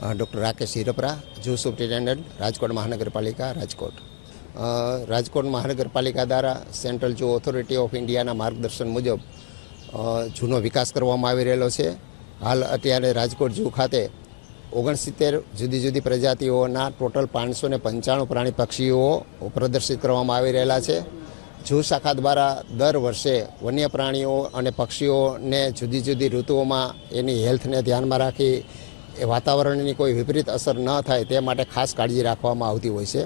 Doctor Rakesh Hirpara, zoo superintendent, Rajkot મહાનગરપાલિકા, રાજકોટ. રાજકોટ મહાનગરપાલિકા દ્વારા સેન્ટ્રલ ઝૂ ઓથોરિટી ઓફ ઇન્ડિયાના માર્ગદર્શન મુજબ ઝૂનો વિકાસ કરવામાં આવી રહેલો છે. હાલ અત્યારે રાજકોટ ઝૂ ખાતે 69 જુદી જુદી પ્રજાતિઓના ટોટલ 595 પ્રાણી પક્ષીઓ પ્રદર્શિત કરવામાં આવી રહેલા છે. ઝૂ શાખા દ્વારા દર વર્ષે વન્ય પ્રાણીઓ અને પક્ષીઓને જુદી જુદી ઋતુઓમાં એની હેલ્થને ધ્યાનમાં રાખી વાતાવરણની કોઈ વિપરીત અસર ન થાય તે માટે ખાસ કાળજી રાખવામાં આવતી હોય છે.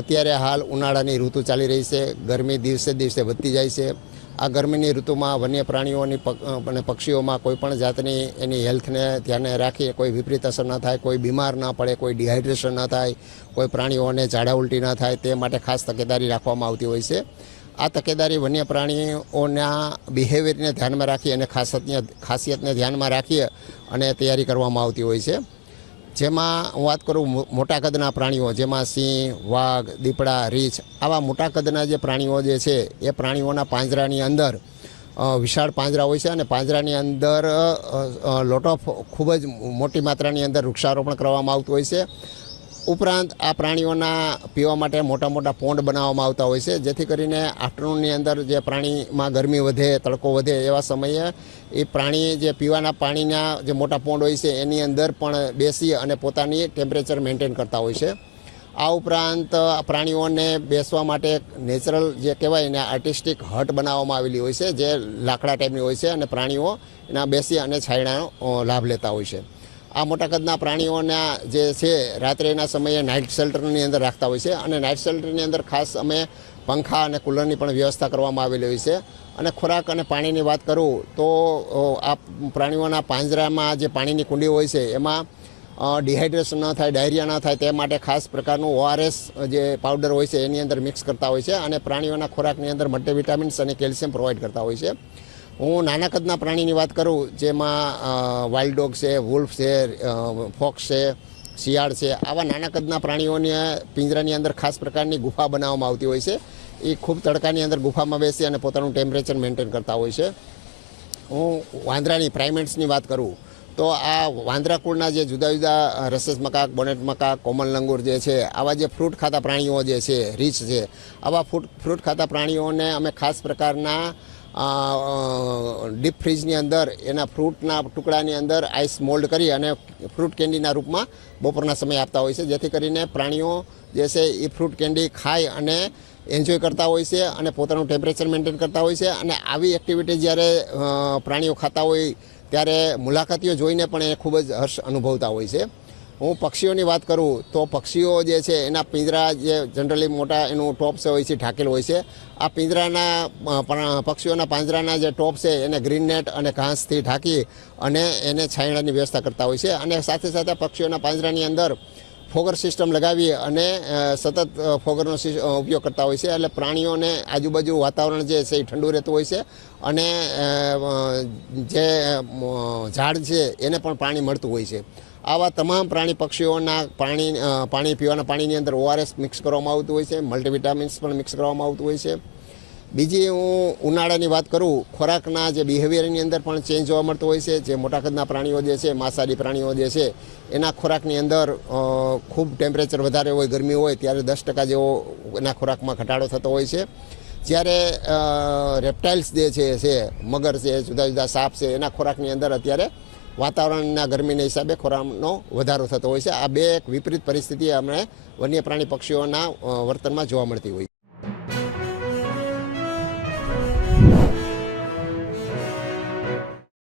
અત્યારે હાલ ઉનાળાની ઋતુ ચાલી રહી છે. ગરમી દિવસે દિવસે વધતી જાય છે. આ ગરમીની ઋતુમાં વન્ય પ્રાણીઓની અને પક્ષીઓમાં કોઈપણ જાતની એની હેલ્થને ધ્યાને રાખી કોઈ વિપરીત અસર ન થાય, કોઈ બીમાર ન પડે, કોઈ ડિહાઇડ્રેશન ન થાય, કોઈ પ્રાણીઓને ઝાડા ઉલટી ન થાય તે માટે ખાસ તકેદારી રાખવામાં આવતી હોય છે. આ તકેદારી વન્ય પ્રાણીઓના બિહેવિયરને ધ્યાનમાં રાખી અને ખાસિયતને ધ્યાનમાં રાખી અને તૈયારી કરવામાં આવતી હોય છે. જેમાં હું વાત કરું મોટા કદના પ્રાણીઓ, જેમાં સિંહ, વાઘ, દીપડા, રીંછ, આવા મોટા કદના જે પ્રાણીઓ જે છે એ પ્રાણીઓના પાંજરાની અંદર વિશાળ પાંજરા હોય છે અને પાંજરાની અંદર લોટ ઓફ ખૂબ જ મોટી માત્રાની અંદર વૃક્ષારોપણ કરવામાં આવતું હોય છે. ઉપરાંત આ પ્રાણીઓના પીવા માટે મોટા મોટા પોન્ડ બનાવવામાં આવતા હોય છે, જેથી કરીને આફ્ટરનૂનની અંદર જે પ્રાણીમાં ગરમી વધે, તડકો વધે એવા સમયે એ પ્રાણી જે પીવાના પાણીના જે મોટા પોન્ડ હોય છે એની અંદર પણ બેસી અને પોતાની ટેમ્પરેચર મેન્ટેન કરતા હોય છે. આ ઉપરાંત પ્રાણીઓને બેસવા માટે નેચરલ જે કહેવાય ને આર્ટિસ્ટિક હટ બનાવવામાં આવેલી હોય છે, જે લાકડા ટાઈપની હોય છે અને પ્રાણીઓ એના બેસી અને છાંયડાનો લાભ લેતા હોય છે. આ મોટા કદના પ્રાણીઓના જે છે રાત્રેના સમયે નાઇટ શેલ્ટરની અંદર રાખતા હોય છે અને નાઇટ શેલ્ટરની અંદર ખાસ અમે પંખા અને કુલરની પણ વ્યવસ્થા કરવામાં આવેલી હોય છે. અને ખોરાક અને પાણીની વાત કરું તો આ પ્રાણીઓના પાંજરામાં જે પાણીની કુંડી હોય છે એમાં ડિહાઇડ્રેશન ન થાય, ડાયરિયા ન થાય તે માટે ખાસ પ્રકારનું ORS જે પાવડર હોય છે એની અંદર મિક્સ કરતા હોય છે અને પ્રાણીઓના ખોરાકની અંદર મલ્ટીવિટામિન્સ અને કેલ્શિયમ પ્રોવાઈડ કરતા હોય છે. હું નાના કદના પ્રાણીની વાત કરું, જેમાં વાઇલ્ડ ડોગ છે, વુલ્ફ છે, ફોક્સ છે, શિયાળ છે, આવા નાના કદના પ્રાણીઓને પિંજરાની અંદર ખાસ પ્રકારની ગુફા બનાવવામાં આવતી હોય છે. એ ખૂબ તડકાની અંદર ગુફામાં બેસી અને પોતાનું ટેમ્પરેચર મેન્ટેન કરતા હોય છે. હું વાંદરાની પ્રાઇમેટ્સની વાત કરું તો આ વાંદરા કુળના જે જુદા જુદા રસેસ macaque, bonnet macaque, common langur જે છે, આવા જે ફ્રૂટ ખાતા પ્રાણીઓ જે છે, રીંછ છે, આવા ફ્રૂટ ખાતા પ્રાણીઓને અમે ખાસ પ્રકારના ડીપ ફ્રીજની અંદર એના ફ્રૂટના ટુકડાની અંદર આઈસ મોલ્ડ કરી અને ફ્રૂટ કેન્ડીના રૂપમાં બપોરના સમયે આપતા હોય છે, જેથી કરીને પ્રાણીઓ જે છે એ ફ્રૂટ કેન્ડી ખાય અને એન્જોય કરતા હોય છે અને પોતાનું ટેમ્પરેચર મેન્ટેન કરતા હોય છે. અને આવી એક્ટિવિટી જ્યારે પ્રાણીઓ ખાતા હોય ત્યારે મુલાકાતીઓ જોઈને પણ એ ખૂબ જ હર્ષ અનુભવતા હોય છે. હું પક્ષીઓની વાત કરું તો પક્ષીઓ જે છે એના પિંજરા જે જનરલી મોટા એનું ટોપ હોય છે ઢાંકેલું હોય છે. આ પિંજરાના પક્ષીઓના પાંજરાના જે ટોપ છે એને ગ્રીન નેટ અને ઘાસથી ઢાંકી અને એને છાંયડાની વ્યવસ્થા કરતા હોય છે. અને સાથે સાથે પક્ષીઓના પાંજરાની અંદર ફોગર સિસ્ટમ લગાવી અને સતત ફોગરનો ઉપયોગ કરતા હોય છે. એટલે પ્રાણીઓને આજુબાજુ વાતાવરણ જે છે એ ઠંડુ રહેતું હોય છે અને જે ઝાડ છે એને પણ પાણી મળતું હોય છે. આવા તમામ પ્રાણી પક્ષીઓના પાણી પીવાના પાણીની અંદર ORS મિક્સ કરવામાં આવતું હોય છે, મલ્ટીવિટામિન્સ પણ મિક્સ કરવામાં આવતું હોય છે. બીજી હું ઉનાળાની વાત કરું, ખોરાકના જે બિહેવિયરની અંદર પણ ચેન્જ જોવા મળતો હોય છે. જે મોટા કદના પ્રાણીઓ જે છે, માંસાહારી પ્રાણીઓ જે છે, એના ખોરાકની અંદર ખૂબ ટેમ્પરેચર વધારે હોય, ગરમી હોય ત્યારે 10% જેવો એના ખોરાકમાં ઘટાડો થતો હોય છે. જ્યારે રેપ્ટાઇલ્સ જે છે, મગર છે, જુદા જુદા સાપ છે, એના ખોરાકની અંદર અત્યારે વાતાવરણના ગરમીના હિસાબે ખોરાકનો વધારો થતો હોય છે. આ બે એક વિપરીત પરિસ્થિતિ અમને વન્ય પ્રાણી પક્ષીઓના વર્તનમાં જોવા મળતી હોય છે.